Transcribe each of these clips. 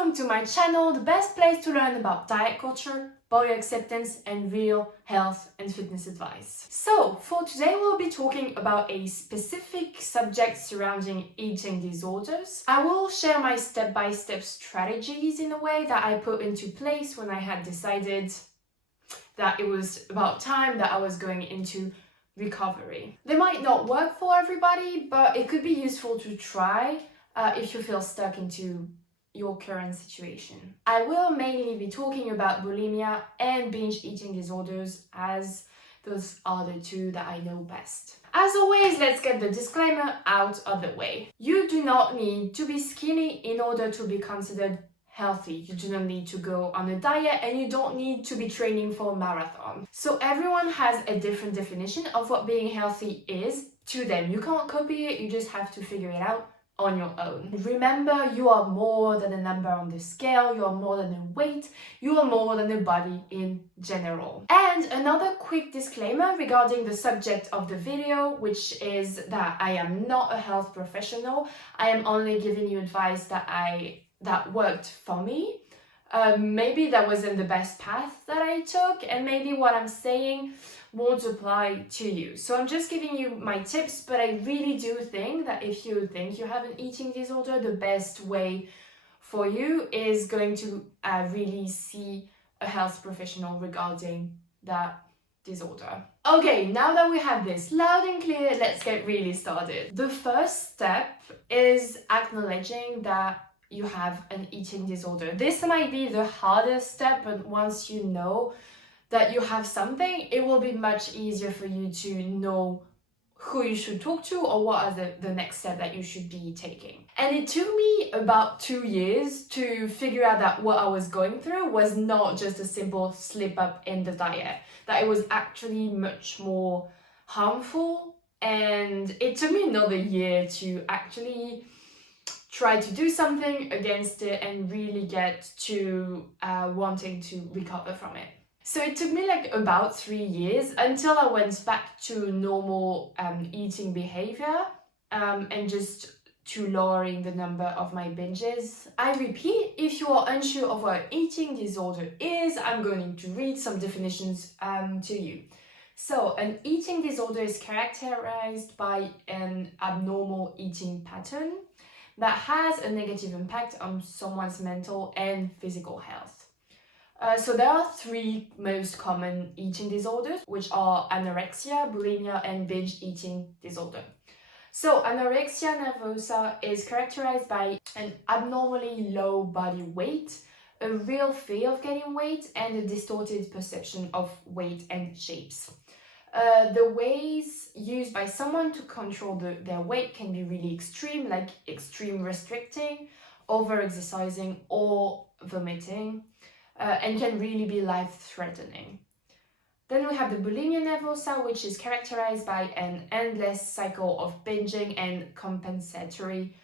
Welcome to my channel, the best place to learn about diet culture, body acceptance, and real health and fitness advice. So, for today we'll be talking about a specific subject surrounding eating disorders. I will share my step-by-step strategies in a way that I put into place when I had decided that it was about time that I was going into recovery. They might not work for everybody, but it could be useful to try if you feel stuck into your current situation. I will mainly be talking about bulimia and binge eating disorders, as those are the two that I know best. As always, let's get the disclaimer out of the way. You do not need to be skinny in order to be considered healthy. You do not need to go on a diet, and you don't need to be training for a marathon. So everyone has a different definition of what being healthy is to them. You can't copy it, you just have to figure it out on your own. Remember, you are more than a number on the scale, you are more than a weight, you are more than a body in general. And another quick disclaimer regarding the subject of the video, which is that I am not a health professional. I am only giving you advice that worked for me. Maybe that wasn't the best path that I took, and maybe what I'm saying won't apply to you. So I'm just giving you my tips, but I really do think that if you think you have an eating disorder, the best way for you is going to really see a health professional regarding that disorder. Okay, now that we have this loud and clear, let's get really started. The first step is acknowledging that you have an eating disorder. This might be the hardest step, but once you know that you have something, it will be much easier for you to know who you should talk to or what are the next step that you should be taking. And it took me about 2 years to figure out that what I was going through was not just a simple slip up in the diet, that it was actually much more harmful. And it took me another year to actually try to do something against it and really get to wanting to recover from it. So it took me like about 3 years until I went back to normal eating behavior and just to lowering the number of my binges. I repeat, if you are unsure of what eating disorder is, I'm going to read some definitions to you. So an eating disorder is characterized by an abnormal eating pattern that has a negative impact on someone's mental and physical health. So there are 3 most common eating disorders, which are anorexia, bulimia, and binge eating disorder. So anorexia nervosa is characterized by an abnormally low body weight, a real fear of getting weight, and a distorted perception of weight and shapes. The ways used by someone to control their weight can be really extreme, like extreme restricting, over-exercising, or vomiting, and can really be life-threatening. Then we have the bulimia nervosa, which is characterized by an endless cycle of binging and compensatory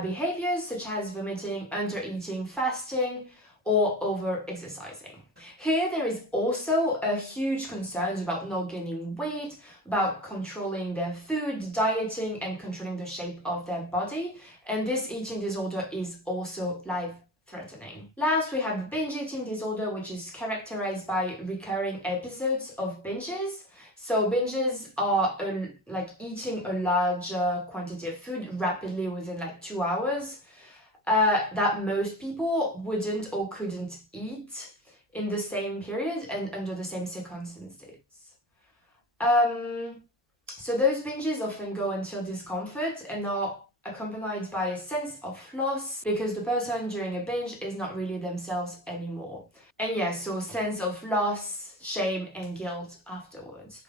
behaviors, such as vomiting, undereating, fasting, or over-exercising. Here there is also a huge concern about not gaining weight, about controlling their food, dieting, and controlling the shape of their body. And this eating disorder is also life-threatening. Last, we have binge eating disorder, which is characterized by recurring episodes of binges. So binges are like eating a larger quantity of food rapidly within like 2 hours that most people wouldn't or couldn't eat in the same period and under the same circumstances. So those binges often go until discomfort and are accompanied by a sense of loss because the person during a binge is not really themselves anymore. And yeah, so sense of loss, shame, and guilt afterwards.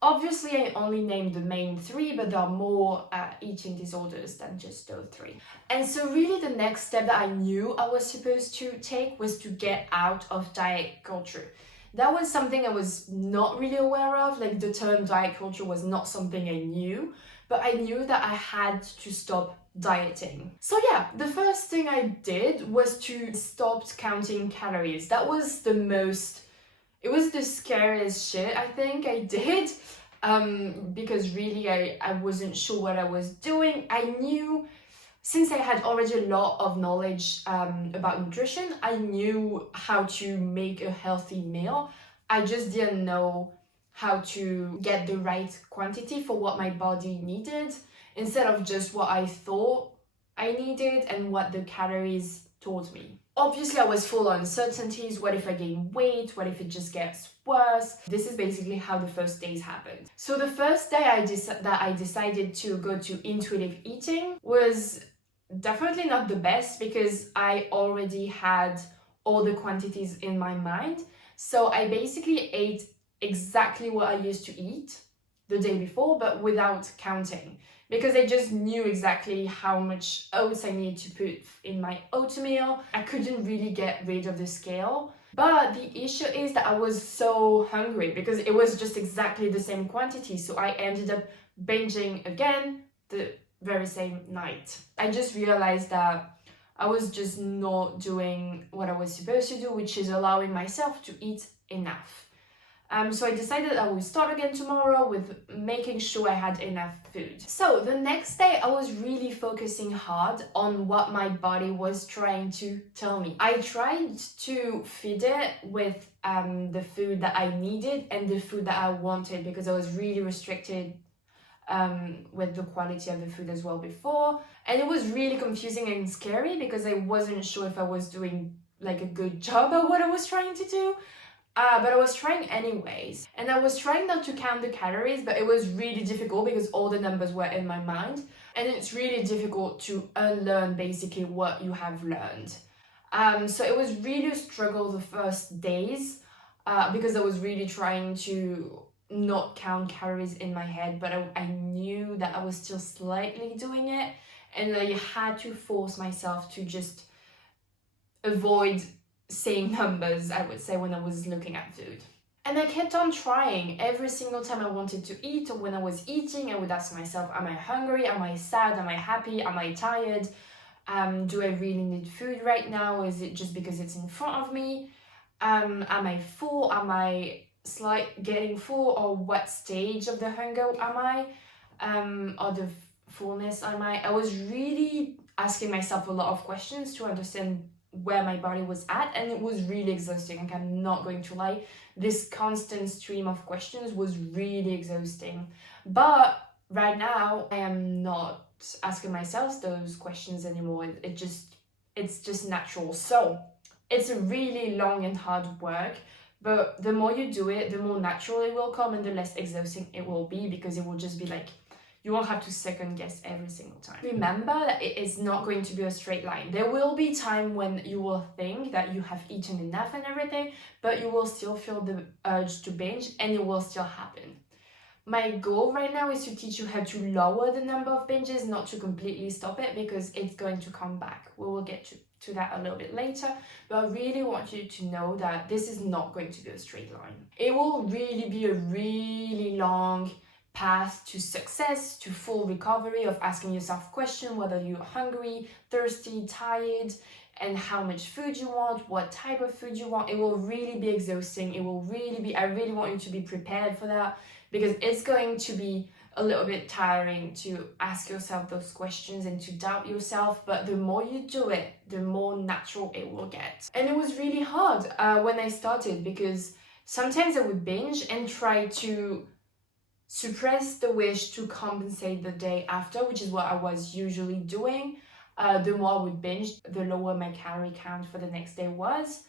Obviously, I only named the main 3, but there are more eating disorders than just those 3. And so really the next step that I knew I was supposed to take was to get out of diet culture. That was something I was not really aware of, like the term diet culture was not something I knew, but I knew that I had to stop dieting. So yeah, the first thing I did was to stop counting calories. That was it was the scariest shit I think I did, because really I wasn't sure what I was doing. I knew Since I had already a lot of knowledge about nutrition, I knew how to make a healthy meal. I just didn't know how to get the right quantity for what my body needed, instead of just what I thought I needed and what the calories told me. Obviously, I was full of uncertainties. What if I gain weight? What if it just gets worse? This is basically how the first days happened. So the first day that I decided to go to intuitive eating was definitely not the best, because I already had all the quantities in my mind. So I basically ate exactly what I used to eat the day before, but without counting, because I just knew exactly how much oats I needed to put in my oatmeal. I couldn't really get rid of the scale. But the issue is that I was so hungry because it was just exactly the same quantity. So I ended up binging again the very same night. I just realized that I was just not doing what I was supposed to do, which is allowing myself to eat enough. So I decided I would start again tomorrow with making sure I had enough food. So the next day I was really focusing hard on what my body was trying to tell me. I tried to feed it with the food that I needed and the food that I wanted, because I was really restricted with the quality of the food as well before. And it was really confusing and scary because I wasn't sure if I was doing like a good job at what I was trying to do. But I was trying anyways, and I was trying not to count the calories, but it was really difficult because all the numbers were in my mind, and it's really difficult to unlearn basically what you have learned. So it was really a struggle the first days, because I was really trying to not count calories in my head, but I knew that I was still slightly doing it, and I had to force myself to just avoid same numbers, I would say, when I was looking at food. And I kept on trying. Every single time I wanted to eat, or when I was eating, I would ask myself, am I hungry? Am I sad? Am I happy? Am I tired? Do I really need food right now? Is it just because it's in front of me? Am I full? Am I getting full? Or what stage of the hunger am I? Or the fullness am I? I was really asking myself a lot of questions to understand where my body was at, and it was really exhausting. Like, I'm not going to lie, this constant stream of questions was really exhausting. But right now I am not asking myself those questions anymore. It's just natural. So it's a really long and hard work, but the more you do it, the more natural it will come, and the less exhausting it will be, because it will just be like, you won't have to second guess every single time. Remember that it is not going to be a straight line. There will be time when you will think that you have eaten enough and everything, but you will still feel the urge to binge, and it will still happen. My goal right now is to teach you how to lower the number of binges, not to completely stop it, because it's going to come back. We will get to that a little bit later, but I really want you to know that this is not going to be a straight line. It will really be a really long path to success, to full recovery, of asking yourself questions whether you're hungry, thirsty, tired, and how much food you want, what type of food you want. It will really be exhausting. It will really be, I really want you to be prepared for that, because it's going to be a little bit tiring to ask yourself those questions and to doubt yourself, but the more you do it, the more natural it will get. And it was really hard when I started, because sometimes I would binge and try to suppress the wish to compensate the day after, which is what I was usually doing. The more I would binge, the lower my calorie count for the next day was.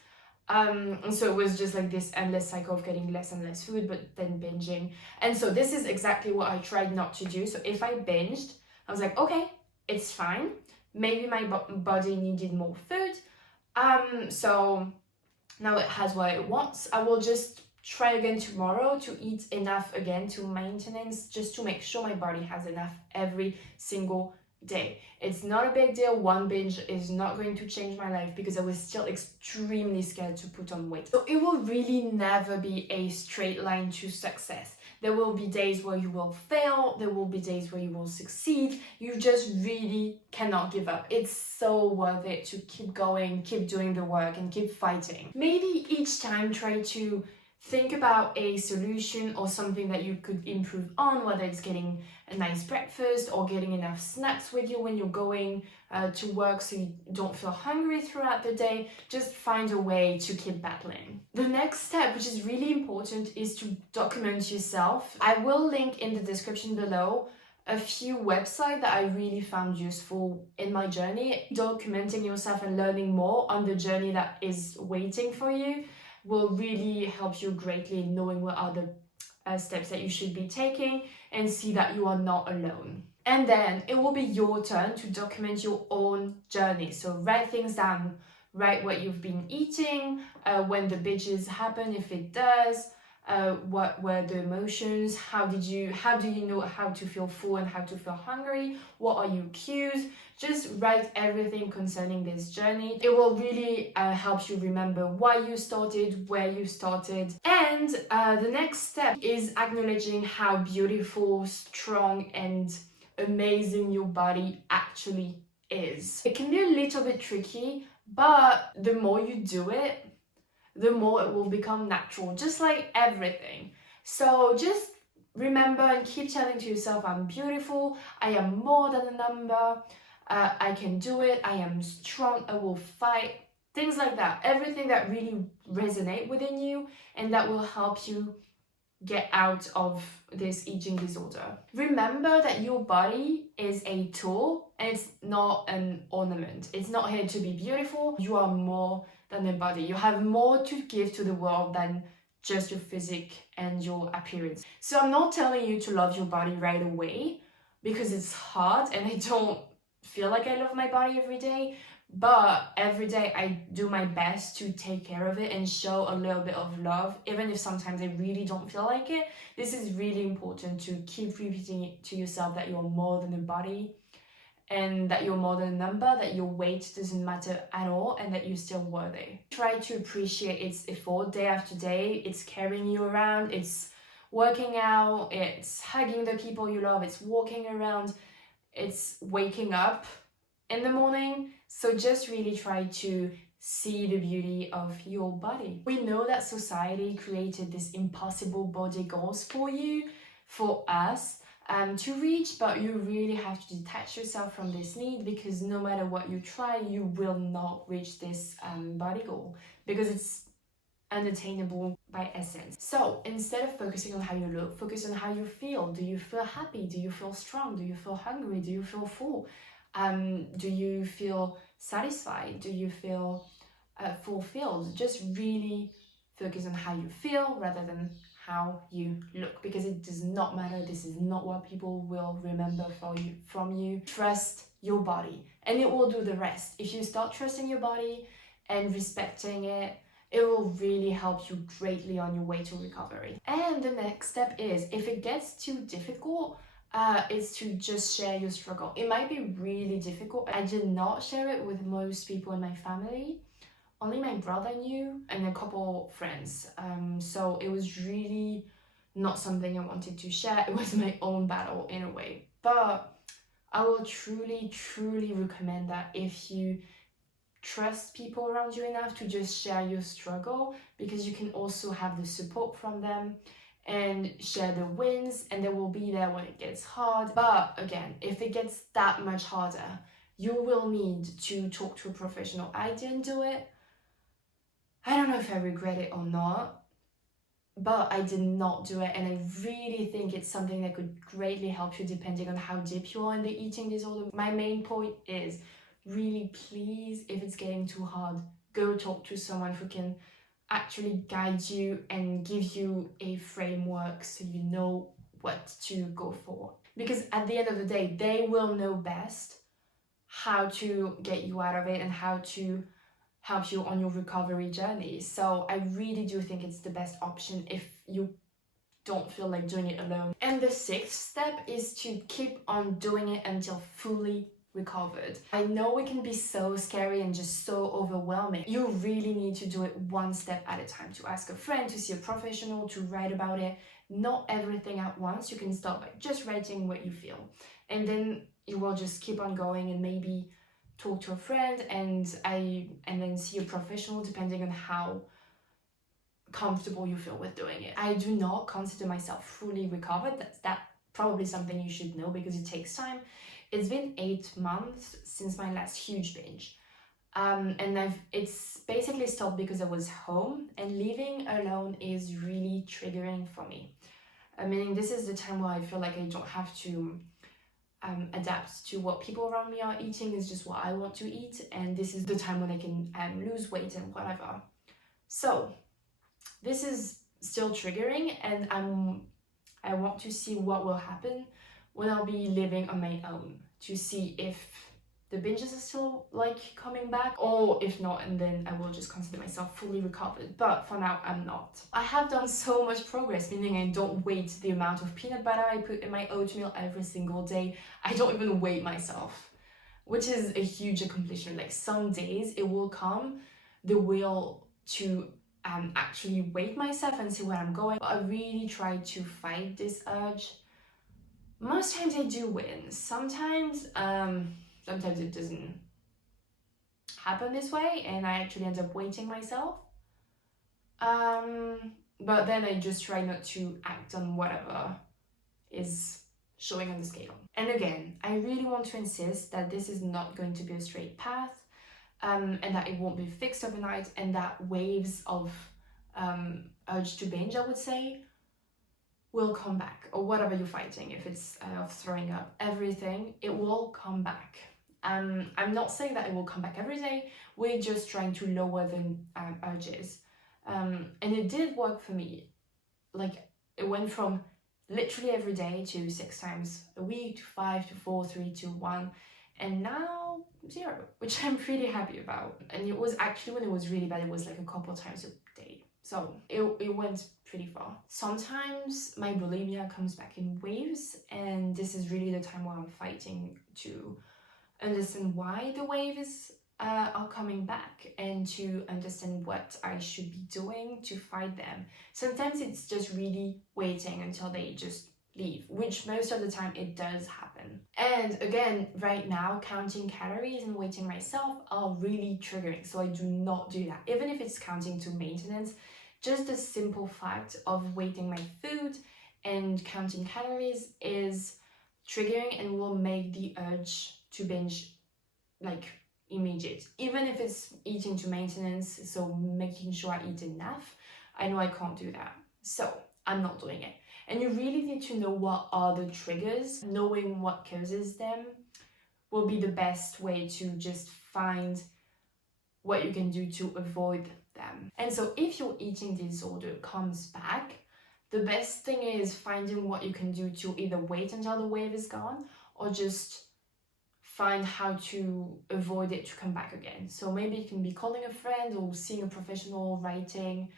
And so it was just like this endless cycle of getting less and less food, but then binging. And so this is exactly what I tried not to do. So if I binged, I was like, okay, it's fine. Maybe my body needed more food. So now it has what it wants. I will just try again tomorrow to eat enough again to maintenance, just to make sure my body has enough every single day. It's not a big deal. One binge is not going to change my life, because I was still extremely scared to put on weight. So it will really never be a straight line to success. There will be days where you will fail. There will be days where you will succeed. You just really cannot give up. It's so worth it to keep going, keep doing the work, and keep fighting. Maybe each time try to think about a solution or something that you could improve on, whether it's getting a nice breakfast or getting enough snacks with you when you're going to work so you don't feel hungry throughout the day. Just find a way to keep battling. The next step, which is really important, is to document yourself. I will link in the description below a few websites that I really found useful in my journey. Documenting yourself and learning more on the journey that is waiting for you will really help you greatly in knowing what are the steps that you should be taking and see that you are not alone. And then it will be your turn to document your own journey. So write things down, write what you've been eating, when the binges happen, if it does, what were the emotions, how do you know how to feel full and how to feel hungry, what are your cues. Just write everything concerning this journey. It will really help you remember why you started, where you started. And the next step is acknowledging how beautiful, strong and amazing your body actually is. It can be a little bit tricky, but the more you do it, the more it will become natural, just like everything. So just remember and keep telling to yourself, I'm beautiful, I am more than a number, I can do it, I am strong, I will fight, things like that. Everything that really resonate within you and that will help you get out of this eating disorder. Remember that your body is a tool and it's not an ornament. It's not here to be beautiful. You are more than a body. You have more to give to the world than just your physique and your appearance. So I'm not telling you to love your body right away because it's hard and I don't feel like I love my body every day. But every day I do my best to take care of it and show a little bit of love, even if sometimes I really don't feel like it. This is really important to keep repeating it to yourself that you're more than a body and that you're more than a number, that your weight doesn't matter at all and that you're still worthy. Try to appreciate its effort day after day. It's carrying you around, it's working out, it's hugging the people you love, it's walking around, it's waking up in the morning. So just really try to see the beauty of your body. We know that society created this impossible body goals for you, for us, to reach, but you really have to detach yourself from this need, because no matter what you try, you will not reach this body goal because it's unattainable by essence. So instead of focusing on how you look, focus on how you feel. Do you feel happy? Do you feel strong? Do you feel hungry? Do you feel full? Do you feel satisfied? Do you feel fulfilled? Just really focus on how you feel rather than how you look, because it does not matter. This is not what people will remember from you. Trust your body and it will do the rest. If you start trusting your body and respecting it, it will really help you greatly on your way to recovery. And the next step is, if it gets too difficult, is to just share your struggle. It might be really difficult. I did not share it with most people in my family. Only my brother knew and a couple friends. So it was really not something I wanted to share. It was my own battle in a way. But I will truly, truly recommend that if you trust people around you enough to just share your struggle, because you can also have the support from them and share the wins, and they will be there when it gets hard. But again, if it gets that much harder, you will need to talk to a professional. I didn't do it. I don't know if I regret it or not, but I did not do it, and I really think it's something that could greatly help you depending on how deep you are in the eating disorder. My main point is, really please, if it's getting too hard, go talk to someone who can actually guide you and give you a framework so you know what to go for. Because at the end of the day, they will know best how to get you out of it and how to help you on your recovery journey. So I really do think it's the best option if you don't feel like doing it alone. And the sixth step is to keep on doing it until fully recovered. I know it can be so scary and just so overwhelming. You really need to do it one step at a time, to ask a friend, to see a professional, to write about it. Not everything at once. You can start by just writing what you feel, and then you will just keep on going and maybe talk to a friend and then see a professional, depending on how comfortable you feel with doing it. I do not consider myself fully recovered. That's probably something you should know because it takes time. It's been 8 months since my last huge binge. And it's basically stopped because I was home, and living alone is really triggering for me. Meaning this is the time where I feel like I don't have to adapt to what people around me are eating. It's just what I want to eat, and this is the time when I can lose weight and whatever. So this is still triggering, and I want to see what will happen when I'll be living on my own, to see if the binges are still like coming back, or if not, and then I will just consider myself fully recovered. But for now, I'm not. I have done so much progress, meaning I don't weight the amount of peanut butter I put in my oatmeal every single day. I don't even weigh myself, which is a huge accomplishment. Like some days it will come the will to actually weight myself and see where I'm going. But I really try to fight this urge. Most times I do win. Sometimes it doesn't happen this way and I actually end up weighting myself. But then I just try not to act on whatever is showing on the scale. And again, I really want to insist that this is not going to be a straight path, and that it won't be fixed overnight, and that waves of urge to binge, I would say, will come back, or whatever you're fighting. If it's throwing up, everything, it will come back. I'm not saying that it will come back every day. We're just trying to lower the urges. And it did work for me. Like, it went from literally every day to 6 times a week, to 5, to 4, 3, 2, 1, and now 0, which I'm pretty happy about. And it was actually, when it was really bad, it was like a couple times a day. So it went pretty far. Sometimes my bulimia comes back in waves, and this is really the time where I'm fighting to understand why the waves are coming back, and to understand what I should be doing to fight them. Sometimes it's just really waiting until they just leave, which most of the time it does happen. And again, right now, counting calories and weighting myself are really triggering, so I do not do that. Even if it's counting to maintenance, just the simple fact of weighting my food and counting calories is triggering and will make the urge to binge like immediate. Even if it's eating to maintenance, so making sure I eat enough, I know I can't do that, so I'm not doing it. And you really need to know what are the triggers. Knowing what causes them will be the best way to just find what you can do to avoid them. And so if your eating disorder comes back, the best thing is finding what you can do to either wait until the wave is gone, or just find how to avoid it to come back again. So maybe it can be calling a friend, or seeing a professional, writing,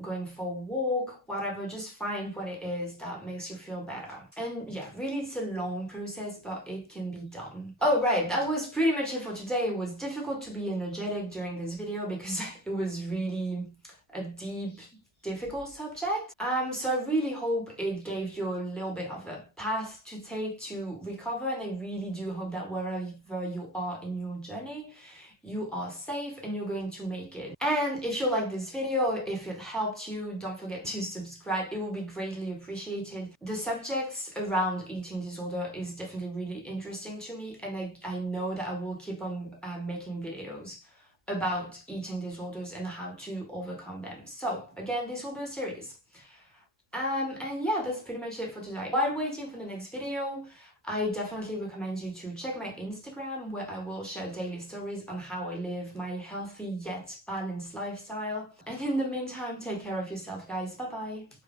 going for a walk, whatever. Just find what it is that makes you feel better. And yeah, really it's a long process, but it can be done. Oh right, that was pretty much it for today. It was difficult to be energetic during this video because it was really a deep, difficult subject. So I really hope it gave you a little bit of a path to take to recover, and I really do hope that wherever you are in your journey, you are safe and you're going to make it. And if you like this video, if it helped you, don't forget to subscribe. It will be greatly appreciated. The subjects around eating disorder is definitely really interesting to me, and I know that I will keep on making videos about eating disorders and how to overcome them. So again, this will be a series. And yeah, that's pretty much it for today. While waiting for the next video, I definitely recommend you to check my Instagram, where I will share daily stories on how I live my healthy yet balanced lifestyle. And in the meantime, take care of yourself, guys. Bye bye.